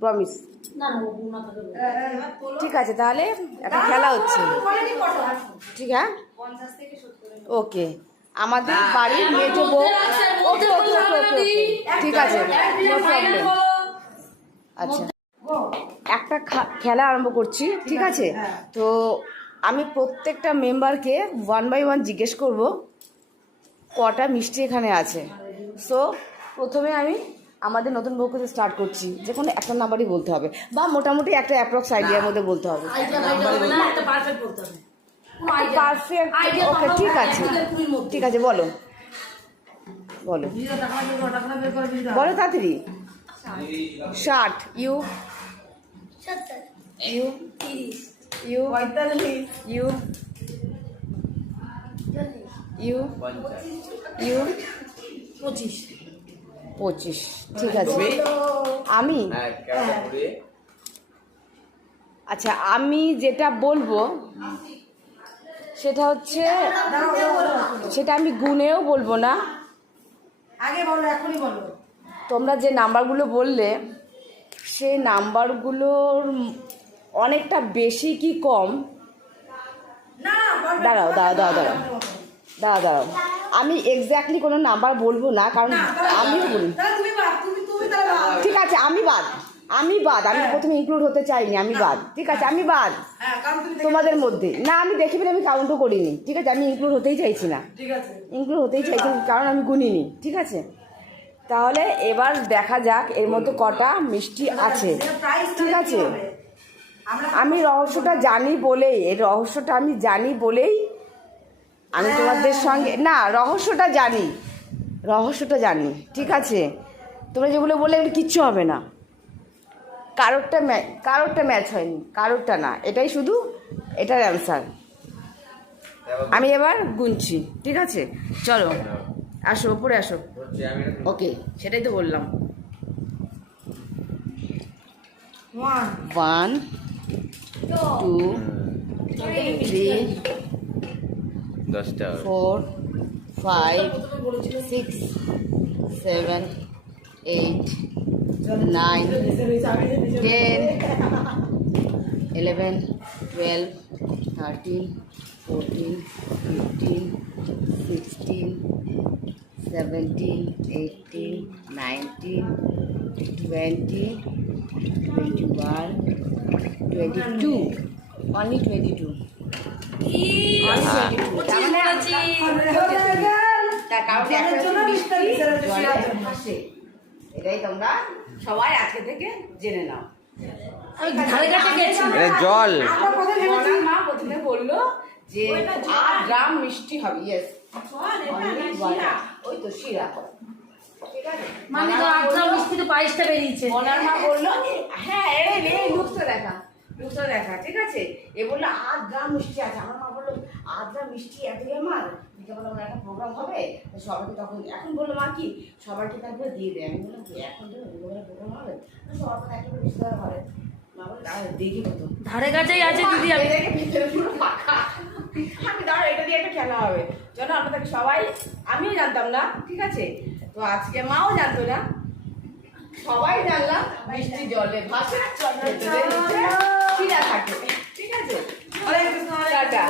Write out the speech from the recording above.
Promise. ঠিক আছে, তাহলে একটা খেলা হচ্ছে। ঠিক হ্যাঁ, ওকে। আমাদের বাড়ির মেজো বউ। ওকে ওকে ওকে ওকে, ঠিক আছে, নো প্রবলেম। আচ্ছা, একটা খেলা আরম্ভ করছি, ঠিক আছে? তো আমি প্রত্যেকটা মেম্বারকে 1 বাই 1 জিজ্ঞেস করব কটা মিষ্টি এখানে আছে। সো প্রথমে আমি আমাদের নতুন বউকে স্টার্ট করছি, যে কোনো একটা নাম্বারই বলতে হবে, বা মোটামুটি একটা অ্যাপ্রক্স আইডিয়ার মধ্যে বলতে হবে। পারফেক্ট, ওকে, ঠিক আছে, ঠিক আছে, বলো বলো বলো তাড়াতাড়ি। 60, U U U U U U 25, ঠিক আছে। আমি আচ্ছা, আমি যেটা বলবো সেটা হচ্ছে, সেটা আমি গুনেও বলবো না। আগে বলো, এখনই বলো। তোমরা যে নাম্বারগুলো বললে সেই নাম্বারগুলোর অনেকটা বেশি কি কম, দাঁড়াও দাঁড়াও দাঁড়াও দাঁড়াও দাঁড়াও দাঁড়াও, আমি এক্স্যাক্টলি কোনো নাম্বার বলবো না, কারণ আমিও বলি। ঠিক আছে, আমি বাদ, আমি প্রথমে ইনক্লুড হতে চাইনি, আমি বাদ, ঠিক আছে, আমি বাদ তোমাদের মধ্যে। না, আমি দেখি বলে আমি কাউন্টও করিনি, ঠিক আছে, আমি ইনক্লুড হতেই চাইছি না, ইনক্লুড হতেই চাইছি কারণ আমি গুনিনি, ঠিক আছে। তাহলে এবার দেখা যাক এর মধ্যে কটা মিষ্টি আছে, ঠিক আছে। আমি রহস্যটা জানি বলেই, এই রহস্যটা আমি জানি বলেই আমি তোমাদের সঙ্গে, না রহস্যটা জানি, ঠিক আছে। তোমরা যেগুলো বললে এগুলো কিচ্ছু হবে না, কারোরটা ম্যাচ হয়নি, কারোরটা না, এটাই শুধু এটার অ্যান্সার। আমি এবার গুনছি, ঠিক আছে, চলো আসো, ওপরে আসো। ওকে, সেটাই তো বললাম। 1 2 3 4 5 6 7 8 9 10 11 12 13 14 15 16 17 18 19 20 21 22, only 22, এটাই তোমরা সবাই আজকে থেকে জেনে নাও। জল মা প্রথমে বললো যে 8 গ্রাম মিষ্টি হবে, ইয়েস, ওই তো শিরা, ঠিক আছে, মানে তো 8 গ্রাম মিষ্টি তো 22টা বেরিয়েছে। মনার মা বললো হ্যাঁ, এই লুকটা দেখা, ঠিক আছে। এ বললো 8 গ্রাম মিষ্টি আছে। আমার মা বললো 8 গ্রাম মিষ্টি এতই আমার, বিকেলবেলা আমার একটা প্রোগ্রাম হবে, সবাইকে তখন, এখন বললো মা কি সবাইকে তারপরে দিয়ে দেয়। আমি বললাম কি এখন তো প্রোগ্রাম হবে, সবার একটা করে মিষ্টি দেওয়া হবে। মা বললো দেখি কত ধারে কাছেই আছে দিদি, আমি দেখে ভিতরে পুরো ফাঁকা। আমি দাঁড়া, এটা দিয়ে একটা খেলা হবে, চলো আমরা তাকে সবাই, আমিও জানতাম না, ঠিক আছে, তো আজকে মাও জানতো না, সবাই জানলাম মিষ্টি জলে ভাসে, ঠিক আছে, ঠিক আছে, টাটা।